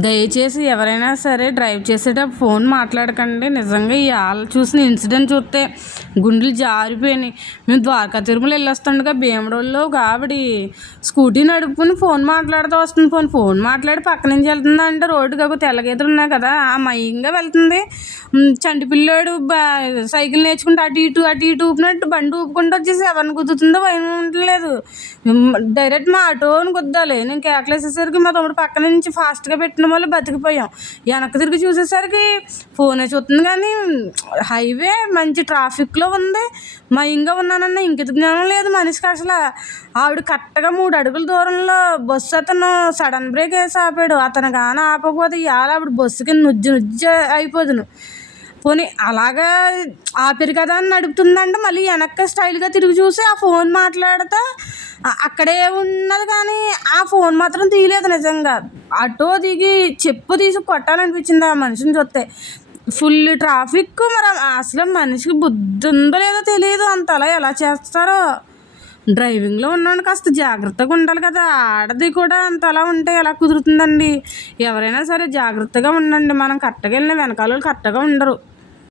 దయచేసి ఎవరైనా సరే డ్రైవ్ చేసేటప్పుడు ఫోన్ మాట్లాడకండి. నిజంగా ఇవాళ చూసిన ఇన్సిడెంట్ చూస్తే గుండెలు జారిపోయినాయి. మేము ద్వారకా తిరుమల వెళ్ళొస్తుండగా భీమడోల్లో ఒక ఆవిడ స్కూటీ నడుపుకుని ఫోన్ మాట్లాడుతూ వస్తుంది. ఫోన్ మాట్లాడి పక్క నుంచి వెళ్తుందా అంటే రోడ్డుకి ఒక తెల్లగీతలు ఉన్నాయి కదా, ఆ మయంగా వెళ్తుంది. చంటి పిల్లాడు సైకిల్ నేర్చుకుంటే అటు ఇటు ఊపినట్టు బండి ఊపుకుంటూ వచ్చేసి ఎవరిని గుద్దుతుందో భయం ఉండలేదు. డైరెక్ట్ మా ఆటోని గుద్దాలి. నేను కేకలేసేసరికి మా తమ్ముడు పక్క నుంచి ఫాస్ట్గా పెట్టిన వల్ల బతికిపోయాం. వెనక్కి తిరిగి చూసేసరికి ఫోనే చూస్తుంది కానీ హైవే మంచి ట్రాఫిక్లో ఉంది. మయంగా ఉన్నానన్న ఇంకిత జ్ఞానం లేదు మనిషికి అసలు. ఆవిడ కరెక్ట్గా 3 అడుగుల దూరంలో బస్సు అతను సడన్ బ్రేక్ వేసి ఆపాడు. అతను కానీ ఆపకపోతే ఇవాళ ఆవిడ బస్సుకి నుజ్జు అయిపోదును. పోనీ అలాగా ఆపిరు కదా అని నడుపుతుందంటే మళ్ళీ వెనక్కి స్టైల్గా తిరిగి చూసి ఆ ఫోన్ మాట్లాడితే అక్కడే ఉన్నది కానీ ఆ ఫోన్ మాత్రం తీయలేదు. నిజంగా ఆటో దిగి చెప్పు తీసి కొట్టాలనిపించింది ఆ మనిషిని చూస్తే. Full traffic. మరి అసలు మనిషికి బుద్ధి ఉందో లేదో తెలియదు. అంతలా ఎలా చేస్తారో. డ్రైవింగ్లో ఉన్నాను కాస్త జాగ్రత్తగా ఉండాలి కదా. ఆడది కూడా అంతలా ఉంటే ఎలా కుదురుతుందండి? ఎవరైనా సరే జాగ్రత్తగా ఉండండి. మనం కరెక్ట్గా వెళ్ళిన వెనకాల కరెక్ట్గా ఉండరు.